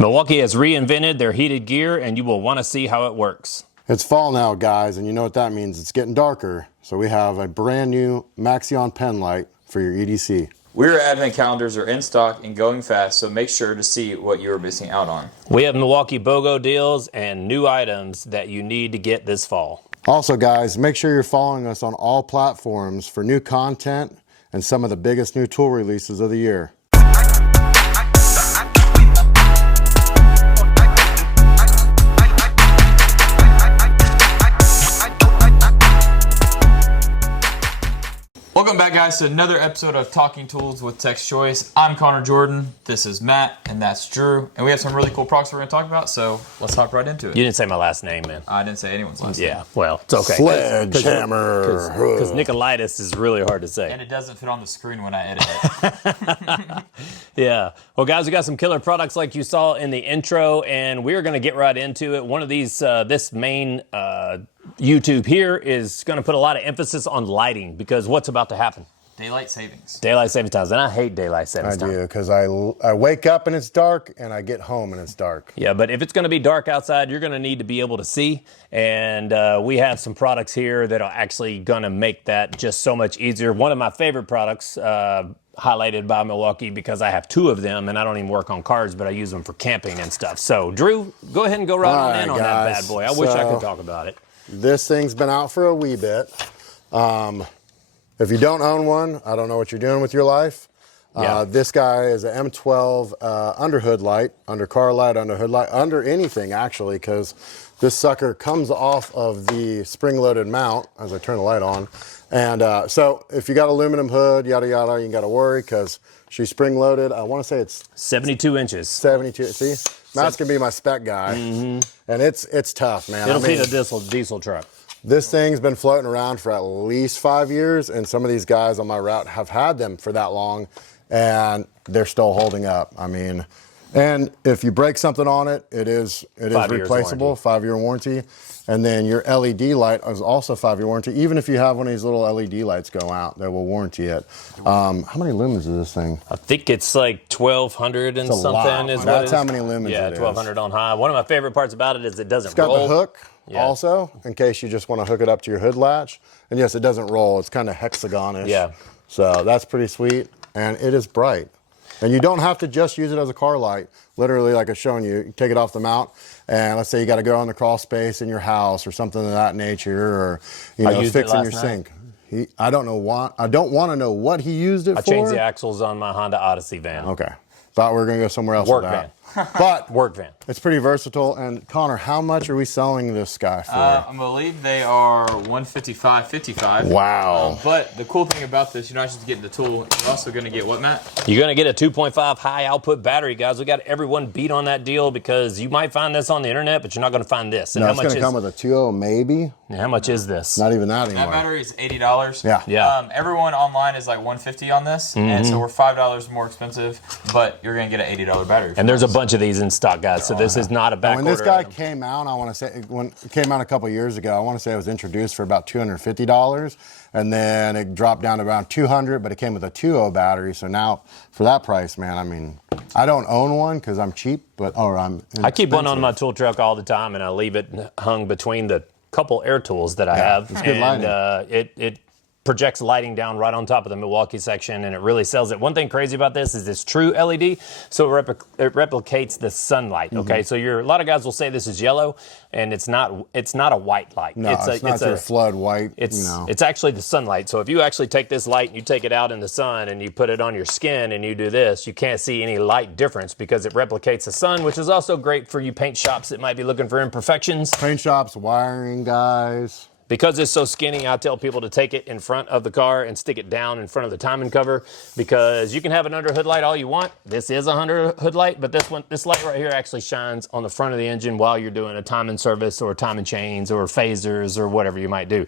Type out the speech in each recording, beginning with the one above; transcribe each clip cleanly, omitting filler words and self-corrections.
Milwaukee has reinvented their heated gear, and you will want to see how it works. It's fall now, guys, and you know what that means. It's getting darker. So we have a brand new Maxxeon pen light for your EDC. Wera advent calendars are in stock and going fast, so make sure to see what you are missing out on. We have Milwaukee BOGO deals and new items that you need to get this fall. Also, guys, make sure you're following us on all platforms for new content and some of the biggest new tool releases of the year. Welcome back, guys, to another episode of Talking Tools with Tech's Choice. I'm Connor Jordan, this is Matt, and that's Drew. And we have some really cool products we're going to talk about, so let's hop right into it. You didn't say my last name, man. I didn't say anyone's last name. Yeah, well, it's okay. Sledgehammer. Because Nicolaitis is really hard to say. And it doesn't fit on the screen when I edit it. Yeah. Well, guys, we got some killer products like you saw in the intro, and we're going to get right into it. One of these, this main YouTube here is going to put a lot of emphasis on lighting because what's about to happen? Daylight savings. Daylight savings times, and I hate daylight savings times. I do, because I wake up and it's dark, and I get home and it's dark. Yeah, but if it's going to be dark outside, you're going to need to be able to see, and we have some products here that are actually going to make that just so much easier. One of my favorite products, highlighted by Milwaukee, because I have two of them, and I don't even work on cars, but I use them for camping and stuff. So, Drew, go ahead and go right on in on that bad boy. I wish I could talk about it. This thing's been out for a wee bit. If you don't own one, I don't know what you're doing with your life. Yeah. This guy is an M12 underhood light, under car light, under hood light, under anything actually, because this sucker comes off of the spring-loaded mount as I turn the light on. And so if you got aluminum hood, yada, yada, you ain't got to worry because she's spring-loaded. I want to say it's 72 inches. 72, see? Matt's going to be my spec guy. And it's tough, man. It'll feed a diesel truck. This thing's been floating around for at least 5 years, and some of these guys on my route have had them for that long, and they're still holding up. I mean, and if you break something on it, it is replaceable, 5-year warranty. And then your LED light is also 5-year warranty. Even if you have one of these little LED lights go out, they will warranty it. How many lumens is this thing? I think it's like 1,200 and something. That's how many lumens it is. Yeah, 1,200 on high. One of my favorite parts about it is it doesn't roll. It's got the hook also, in case you just want to hook it up to your hood latch. And yes, it doesn't roll. It's kind of hexagonish. Yeah. So that's pretty sweet. And it is bright. And you don't have to just use it as a car light. Literally, like I've shown you, you take it off the mount, and let's say you got to go on the crawl space in your house or something of that nature, or fixing your sink. I don't know why. I don't want to know what he used it for. I changed the axles on my Honda Odyssey van. Okay. Thought we were going to go somewhere else with that. But work van. It's pretty versatile. And Connor, how much are we selling this guy for? I believe they are $155.55. Wow. But the cool thing about this, you're not just getting the tool, you're also going to get what, Matt? You're going to get a 2.5 high output battery, guys. We got everyone beat on that deal because you might find this on the internet, but you're not going to find this. And no, it's going to come with a 2.0 maybe. How much is this? Not even that anymore. That battery is $80. Yeah. Everyone online is like $150 on this, and so we're $5 more expensive, but you're going to get an $80 battery. And there's a bunch of these in stock, guys, so this is not a back order. When this guy came out, I want to say, when it came out a couple years ago, I want to say it was introduced for about $250, and then it dropped down to around $200, but it came with a 2.0 battery, so now for that price, man, I mean, I don't own one because I'm cheap, I keep one on my tool truck all the time, and I leave it hung between the couple air tools that I have. It's good lighting. It projects lighting down right on top of the Milwaukee section, and it really sells it. One thing crazy about this is it's true LED, so it replicates the sunlight. Okay, so a lot of guys will say this is yellow, and it's not a white light. No, it's not your flood white. It's actually the sunlight. So if you actually take this light and you take it out in the sun and you put it on your skin and you do this, you can't see any light difference because it replicates the sun, which is also great for you paint shops that might be looking for imperfections. Paint shops, wiring guys. Because it's so skinny, I tell people to take it in front of the car and stick it down in front of the timing cover, because you can have an under hood light all you want. This is a under hood light, but this light right here actually shines on the front of the engine while you're doing a timing service or timing chains or phasers or whatever you might do.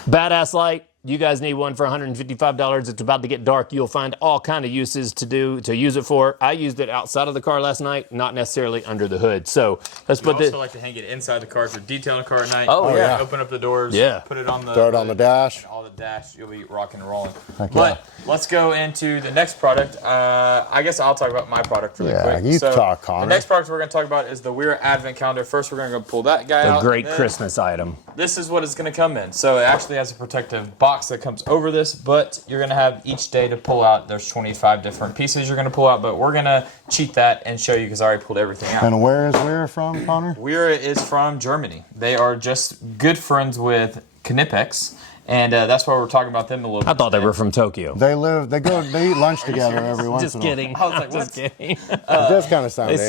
Badass light. You guys need one for $155. It's about to get dark. You'll find all kind of uses to use it for. I used it outside of the car last night, not necessarily under the hood. So let's put this. Also like to hang it inside the car if you're detailing a car at night. Oh, yeah. Open up the doors. Yeah. Put it on the. Throw it on the dash. All the dash. You'll be rocking and rolling. Heck But let's go into the next product. I guess I'll talk about my product really quick. You talk, Connor. The next product we're going to talk about is the Wera Advent Calendar. First, we're going to go pull that guy out. A great Christmas item. This is what it's going to come in. So it actually has a protective box that comes over this, but you're going to have each day to pull out. There's 25 different pieces you're going to pull out, but we're going to cheat that and show you because I already pulled everything out. And where is Wera from, Connor? Wera is from Germany. They are just good friends with Knipex, and that's why we're talking about them a little bit. I thought they were from Tokyo. They eat lunch together every once Just in a while. kidding. I was like, Just kidding. It does kind of sound They Asian,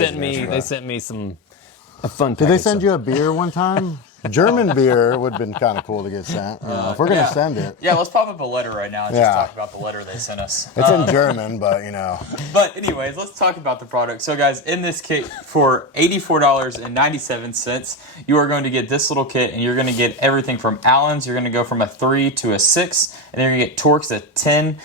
sent me some a fun. Did they send you a beer one time? German beer would have been kind of cool to get sent. If we're going to send it. Yeah, let's pop up a letter right now and just talk about the letter they sent us. It's in German, but But anyways, let's talk about the product. So guys, in this kit for $84.97, you are going to get this little kit, and you're going to get everything from Allens. You're going to go from a 3 to a 6, and then you're going to get Torx a 10.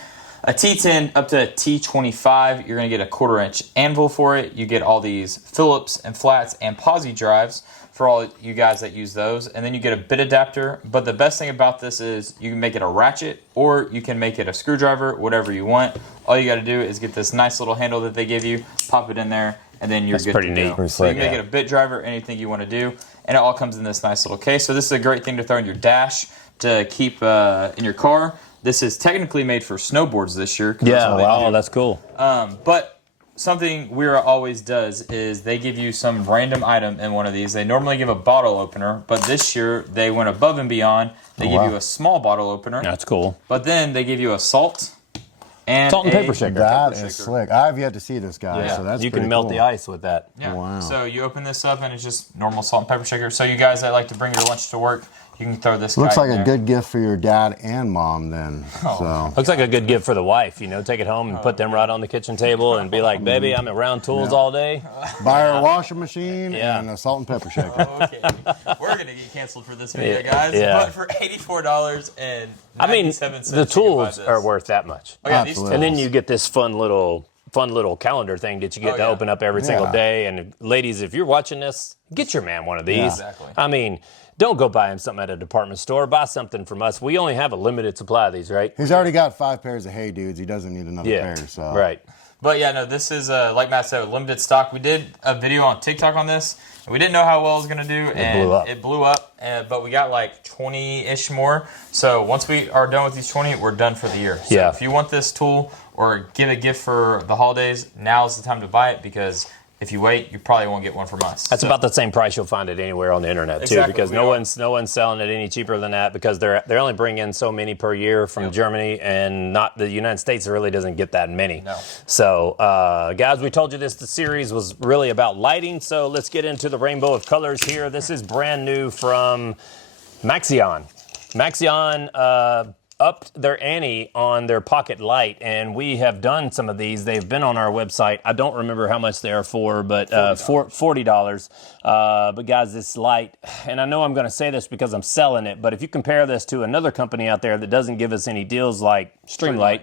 A T10 up to a T25. You're going to get a 1/4-inch anvil for it. You get all these Phillips and flats and posi drives for all you guys that use those. And then you get a bit adapter. But the best thing about this is you can make it a ratchet or you can make it a screwdriver, whatever you want. All you got to do is get this nice little handle that they give you, pop it in there, and then you're good pretty to neat. go. So you can make it a bit driver, anything you want to do. And it all comes in this nice little case. So this is a great thing to throw in your dash to keep in your car. This is technically made for snowboards this year. Yeah, wow, that's cool. But something Wera always does is they give you some random item in one of these. They normally give a bottle opener, but this year they went above and beyond. They give you a small bottle opener. That's cool. But then they give you a salt and paper shaker. That is slick. I've yet to see this guy, Yeah. so that's You pretty can melt cool. the ice with that. Yeah. Wow. So you open this up and it's just normal salt and pepper shaker. So you guys that like to bring your lunch to work, you can throw this Looks guy like in a there. good gift for your dad and mom then. So Looks like a good gift for the wife, take it home and put them right on the kitchen table and be like, baby, I'm around tools all day. buy her a washing machine Yeah. and a salt and pepper shaker. Okay. We're going to get canceled for this video, guys. Yeah. But for $84.97, I mean, the tools are worth that much. Oh, yeah, these Absolutely. And then you get this fun little calendar thing that you get to yeah. open up every single day. And ladies, if you're watching this, get your man one of these. Yeah. Exactly. I mean, don't go buy him something at a department store. Buy something from us. We only have a limited supply of these, right? He's already got 5 pairs of Hey Dudes. He doesn't need another pair. So Right. But yeah, no, this is, like Matt said, limited stock. We did a video on TikTok on this. And we didn't know how well it was going to do. It blew up. But we got like 20-ish more. So once we are done with these 20, we're done for the year. So Yeah. if you want this tool or get a gift for the holidays, now's the time to buy it because if you wait, you probably won't get one from us. That's about the same price you'll find it anywhere on the internet too, Exactly. because no one's selling it any cheaper than that because they only bring in so many per year from Germany, and not the United States really doesn't get that many. No. So, guys, we told you the series was really about lighting, so let's get into the rainbow of colors here. This is brand new from Maxxeon. Maxxeon upped their ante on their pocket light, and we have done some of these. They've been on our website. I don't remember how much they are for, but $40. But guys, this light, and I know I'm going to say this because I'm selling it, but if you compare this to another company out there that doesn't give us any deals like Streamlight,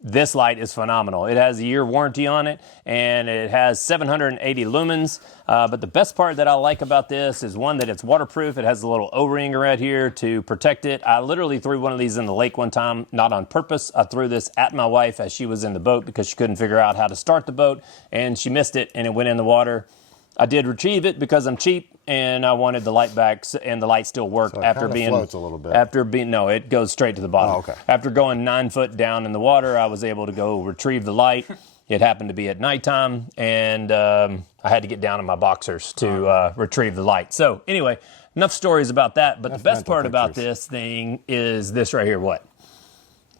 this light is phenomenal. It has a year warranty on it, and it has 780 lumens. But the best part that I like about this is, one, that it's waterproof. It has a little O-ring right here to protect it. I literally threw one of these in the lake one time, not on purpose. I threw this at my wife as she was in the boat because she couldn't figure out how to start the boat, and she missed it, and it went in the water. I did retrieve it because I'm cheap, and I wanted the light back, and the light still worked So it after kinda being. floats a little bit. No, it goes straight to the bottom. Oh, okay. After going 9 foot down in the water, I was able to go retrieve the light. It happened to be at nighttime, and I had to get down in my boxers to retrieve the light. So anyway, enough stories about that. But the best mental part about pictures. this thing is this right here. What?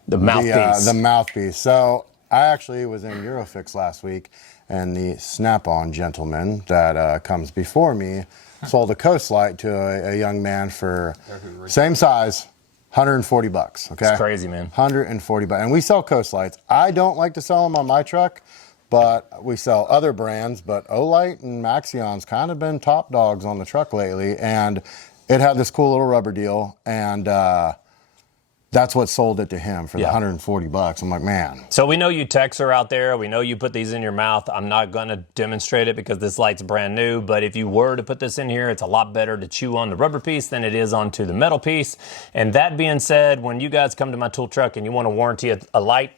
The mouthpiece. The mouthpiece. So I actually was in Eurofix last week, and the Snap-on gentleman that comes before me sold a Coast Light to a young man for same size, $140. Okay, It's crazy, man. $140, and we sell Coast Lights. I don't like to sell them on my truck, but we sell other brands. But Olight and Maxxeon's kind of been top dogs on the truck lately, and it had this cool little rubber deal, and that's what sold it to him for the $140. I'm like, man. So we know you techs are out there. We know you put these in your mouth. I'm not going to demonstrate it because this light's brand new. But if you were to put this in here, it's a lot better to chew on the rubber piece than it is onto the metal piece. And that being said, when you guys come to my tool truck and you want to warranty a light,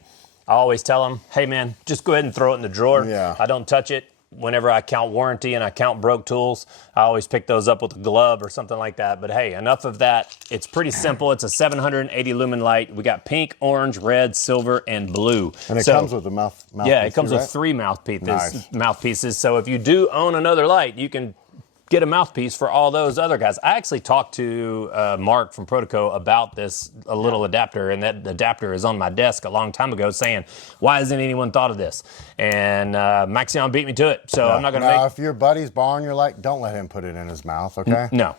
I always tell them, hey, man, just go ahead and throw it in the drawer. Yeah. I don't touch it. Whenever I count warranty and I count broke tools, I always pick those up with a glove or something like that. But hey, enough of that. It's pretty simple. It's a 780 lumen light. We got pink, orange, red, silver, and blue. And it comes with a mouthpiece. Yeah, it comes with 3 mouthpieces. So if you do own another light, you can get a mouthpiece for all those other guys. I actually talked to Mark from Protoco about this little adapter, and that adapter is on my desk a long time ago saying, why hasn't anyone thought of this? And Maxxeon beat me to it, so I'm not going to make... Now, if your buddy's borrowing your light, don't let him put it in his mouth, okay? No.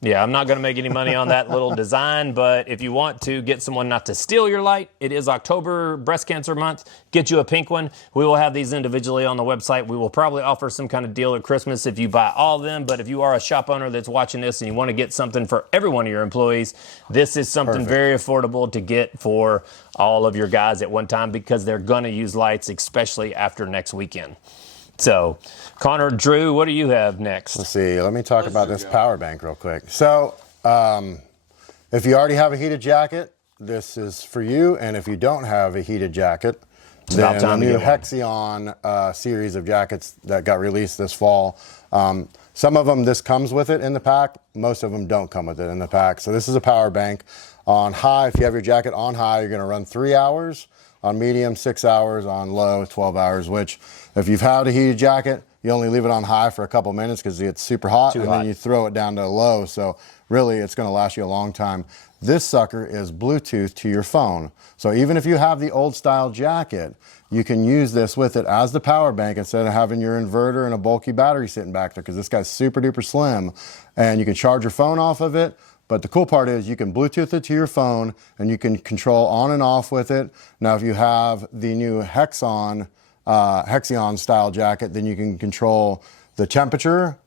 Yeah, I'm not going to make any money on that little design, but if you want to get someone not to steal your light, it is October Breast Cancer Month. Get you a pink one. We will have these individually on the website. We will probably offer some kind of deal at Christmas if you buy all of them, but if you are a shop owner that's watching this and you want to get something for every one of your employees, this is something very affordable to get for all of your guys at one time because they're going to use lights, especially after next weekend. So, Connor, Drew, what do you have next? Let's see. Let me talk about this power bank real quick. So, if you already have a heated jacket, this is for you. And if you don't have a heated jacket, then the new Maxxeon series of jackets that got released this fall. Some of them, this comes with it in the pack. Most of them don't come with it in the pack. So this is a power bank. On high, if you have your jacket on high, you're going to run 3 hours. On medium, 6 hours. On low, 12 hours, which if you've had a heated jacket, you only leave it on high for a couple minutes because it's super hot, then you throw it down to low. So really, it's going to last you a long time. This sucker is Bluetooth to your phone. So even if you have the old style jacket, you can use this with it as the power bank instead of having your inverter and a bulky battery sitting back there because this guy's super duper slim. And you can charge your phone off of it. But the cool part is you can Bluetooth it to your phone and you can control on and off with it. Now, if you have the new Maxxeon style jacket, then you can control the temperature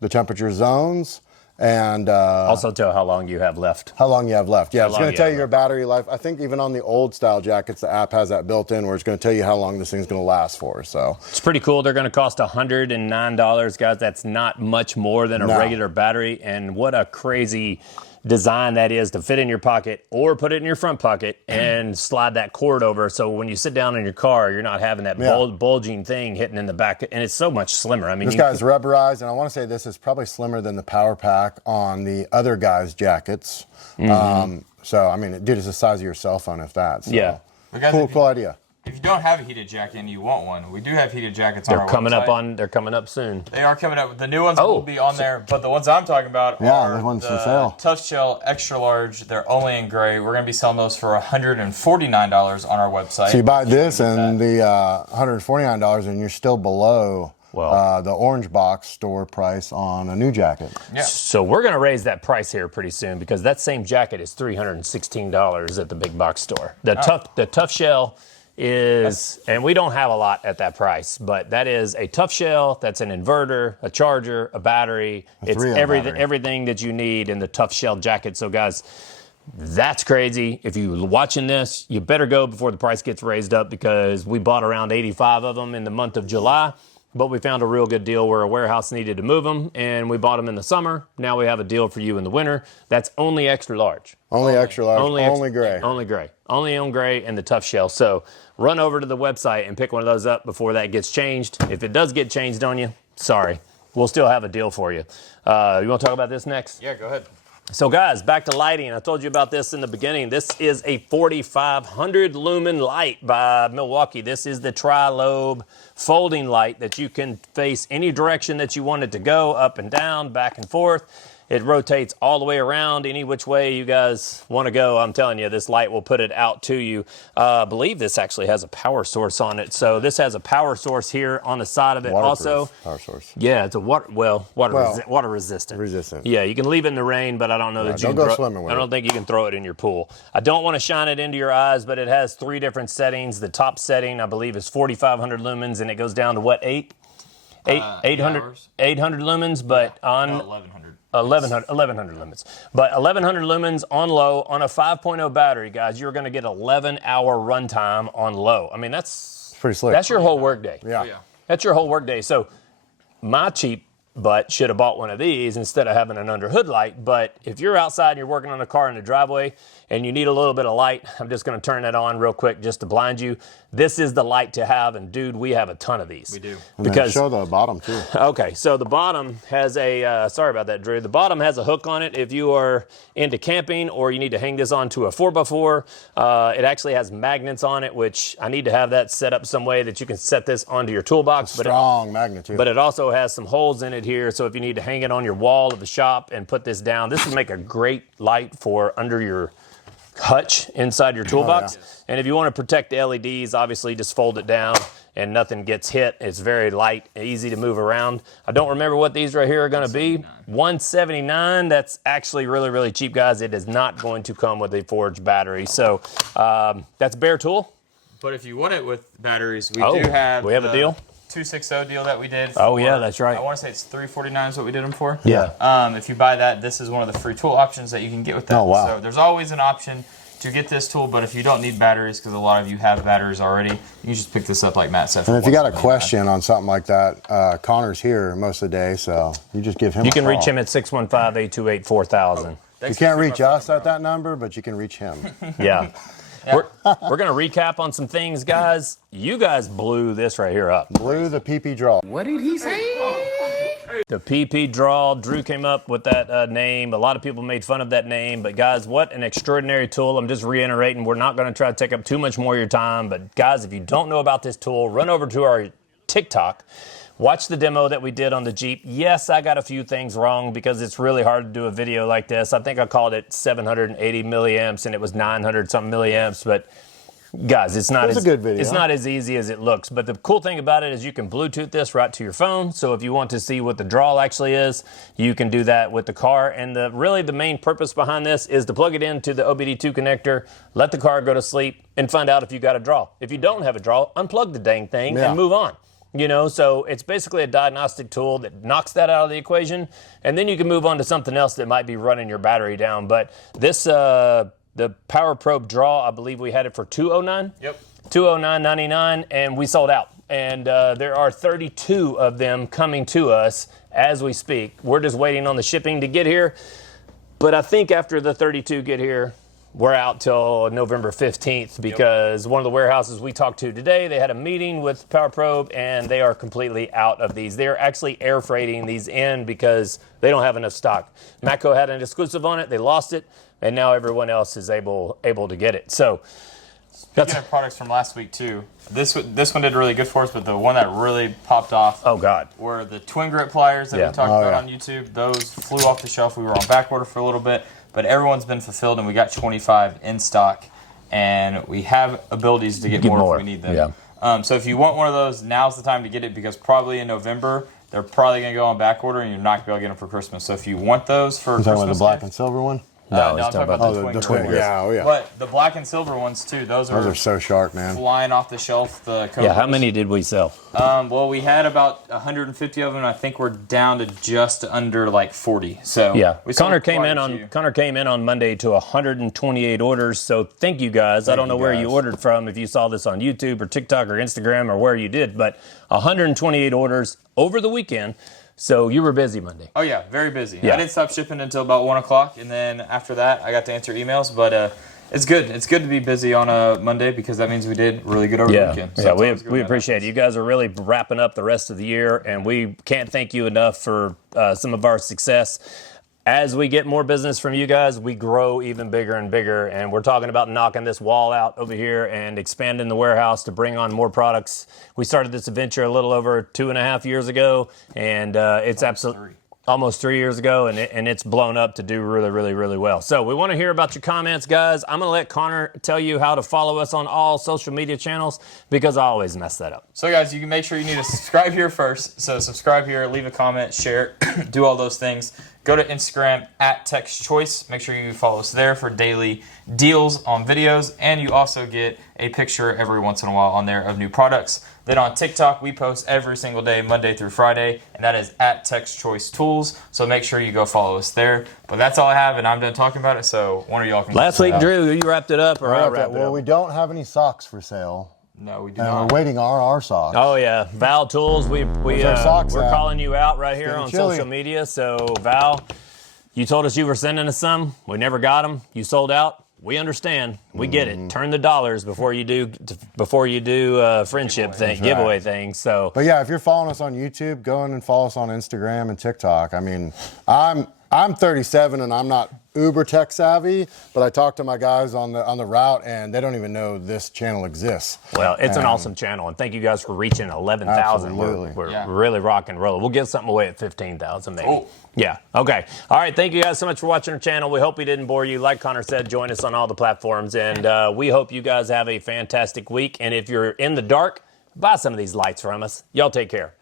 zones, and also tell how long you have left. How long you have left. Yeah, it's going to tell you your battery life. I think even on the old style jackets, the app has that built in where it's going to tell you how long this thing's going to last for. So it's pretty cool. They're going to cost $109, guys. That's not much more than a regular battery. And what a crazy design that is to fit in your pocket or put it in your front pocket and slide that cord over. So when you sit down in your car, you're not having that bulging thing hitting in the back. And it's so much slimmer. I mean, this guy's rubberized, and I want to say this is probably slimmer than the power pack on the other guys' jackets. So, I mean, dude, it's the size of your cell phone, if that. So. Yeah. Cool idea. If you don't have a heated jacket and you want one, we do have heated jackets on our website. They're coming up soon. They are coming up. The new ones will be on there, but the ones I'm talking about are the ones for the sale. Tough Shell Extra Large. They're only in gray. We're going to be selling those for $149 on our website. So you buy this and the $149, and you're still below the orange box store price on a new jacket. Yeah. So we're going to raise that price here pretty soon because that same jacket is $316 at the big box store. The Tough Shell is, and we don't have a lot at that price, but that is a Tough Shell, that's an inverter, a charger, a battery. It's everything that you need in the Tough Shell jacket. So guys, that's crazy. If you're watching this, you better go before the price gets raised up because we bought around 85 of them in the month of July. But we found a real good deal where a warehouse needed to move them, and we bought them in the summer. Now we have a deal for you in the winter. That's only extra large. Only extra large. Only gray. Only gray. Only on gray and the Tough Shell. So run over to the website and pick one of those up before that gets changed. If it does get changed on you, sorry. We'll still have a deal for you. You want to talk about this next? Yeah, go ahead. So guys, back to lighting. I told you about this in the beginning. This is a 4,500 lumen light by Milwaukee. This is the tri-lobe folding light that you can face any direction that you want it to go, up and down, back and forth. It rotates all the way around, any which way you guys want to go. I'm telling you, this light will put it out to you. I believe this actually has a power source on it. So this has a power source here on the side of it. Also, power source. Yeah, it's a water resistant. Resistant. Yeah, you can leave it in the rain, but I don't know that you can go swimming with it. I don't think you can throw it in your pool. I don't want to shine it into your eyes, but it has 3 different settings. The top setting, I believe, is 4,500 lumens, and it goes down to what, 800 lumens, but on 1100. 1100 lumens. But 1100 lumens on low on a 5.0 battery, guys, you're going to get 11-hour runtime on low. I mean, that's pretty slick. That's your whole workday. Yeah. Oh, yeah. That's your whole workday. So my cheap butt should have bought one of these instead of having an underhood light. But if you're outside and you're working on a car in the driveway and you need a little bit of light, I'm just going to turn that on real quick just to blind you. This is the light to have, and dude, we have a ton of these. We do. Because show the bottom too. Okay, so the bottom has a, sorry about that, Drew. The bottom has a hook on it if you are into camping or you need to hang this onto a 4x4. It actually has magnets on it, which I need to have that set up some way that you can set this onto your toolbox. Strong magnet too. But it also has some holes in it here, so if you need to hang it on your wall of the shop and put this down, this would make a great light for under your hutch inside your toolbox. Oh, yeah. And if you want to protect the LEDs, obviously just fold it down and nothing gets hit. It's very light, easy to move around. I don't remember what these right here are going to be. $179. That's actually really, really cheap, guys. It is not going to come with a forged battery. So that's bare tool. But if you want it with batteries, we Oh, do have we have a deal? 260 deal that we did. Oh, yeah, that's right. I want to say it's $349 is what we did them for. Yeah. If you buy that, this is one of the free tool options that you can get with that. Oh, wow. So there's always an option to get this tool, but if you don't need batteries, because a lot of you have batteries already, you can just pick this up like Matt said. And if you got a question on something like that, Connor's here most of the day, so you just give him You a can call. reach him at 615-828-4000. You can't reach us at that number, but you can reach him. Yeah. We're going to recap on some things, guys. You guys blew this right here up. Blew the PP draw. What did he say? The PP draw. Drew came up with that name. A lot of people made fun of that name. But, guys, what an extraordinary tool. I'm just reiterating. We're not going to try to take up too much more of your time. But, guys, if you don't know about this tool, run over to our TikTok. Watch the demo that we did on the Jeep. Yes, I got a few things wrong because it's really hard to do a video like this. I think I called it 780 milliamps and it was 900 something milliamps. But guys, it's not a good video. It's not as easy as it looks. But the cool thing about it is you can Bluetooth this right to your phone. So if you want to see what the draw actually is, you can do that with the car. And really the main purpose behind this is to plug it into the OBD2 connector, let the car go to sleep, and find out if you got a draw. If you don't have a draw, unplug the dang thing and move on. You know, so it's basically a diagnostic tool that knocks that out of the equation, and then you can move on to something else that might be running your battery down. But this, the Power Probe draw, I believe we had it for $209. Yep. $209.99, and we sold out. And there are 32 of them coming to us as we speak. We're just waiting on the shipping to get here. But I think after the 32 get here, we're out till November 15th because one of the warehouses we talked to today, they had a meeting with Power Probe and they are completely out of these. They're actually air freighting these in because they don't have enough stock. Matco had an exclusive on it, they lost it, and now everyone else is able to get it. So that's Speaking of products from last week too, this one did really good for us, but the one that really popped off were the twin grip pliers that we talked about on YouTube. Those flew off the shelf. We were on back order for a little bit, but everyone's been fulfilled, and we got 25 in stock, and we have abilities to get more if we need them. Yeah. So if you want one of those, now's the time to get it because probably in November they're probably going to go on back order, and you're not going to be able to get them for Christmas. So if you want those for Christmas, the black and silver one. No, I'm talking about the twin grips. Yeah, oh yeah. But the black and silver ones too, those are so sharp, man. flying off the shelf. How many did we sell? Well, we had about 150 of them. I think we're down to just under like 40. So yeah, we sold Connor came in on Monday to 128 orders. So thank you guys. I don't know where you ordered from, if you saw this on YouTube or TikTok or Instagram or where you did, but 128 orders over the weekend. So you were busy Monday. Oh yeah, very busy. Yeah. I didn't stop shipping until about 1 o'clock, and then after that, I got to answer emails. But it's good. It's good to be busy on a Monday because that means we did really good over the weekend. So we appreciate it. You guys are really wrapping up the rest of the year, and we can't thank you enough for some of our success. As we get more business from you guys, we grow even bigger and bigger, and we're talking about knocking this wall out over here and expanding the warehouse to bring on more products. We started this adventure a little over 2.5 years ago, and it's absolutely almost 3 years ago, and it's blown up to do really, really, really well. So we want to hear about your comments, guys. I'm going to let Connor tell you how to follow us on all social media channels because I always mess that up. So guys, you can make sure you need to subscribe here first. So subscribe here, leave a comment, share it, do all those things. go to Instagram at Tech's Choice. Make sure you follow us there for daily deals on videos, and you also get a picture every once in a while on there of new products. Then on TikTok, we post every single day, Monday through Friday, and that is at Tech's Choice Tools. So make sure you go follow us there. But that's all I have, and I'm done talking about it. So one of y'all can. Last week, Drew, you wrapped it up, or I wrapped it up? Well, we don't have any socks for sale. No, we do And not. we're waiting on our socks. Oh yeah, Val Tools. We're socks at? calling you out right here on chilly. social media. So Val, you told us you were sending us some. We never got them. You sold out. We understand. We get it. Turn the dollars before you do friendship thing, giveaway things. So, But yeah, if you're following us on YouTube, go in and follow us on Instagram and TikTok. I mean, I'm 37 and I'm not uber tech savvy, but I talk to my guys on the route and they don't even know this channel exists. well, it's an awesome channel, and thank you guys for reaching 11,000. Absolutely. We're really rock and roll. We'll give something away at 15,000 maybe. Cool. Yeah. Okay. All right. Thank you guys so much for watching our channel. We hope we didn't bore you. Like Connor said, join us on all the platforms, and we hope you guys have a fantastic week. And if you're in the dark, buy some of these lights from us. Y'all take care.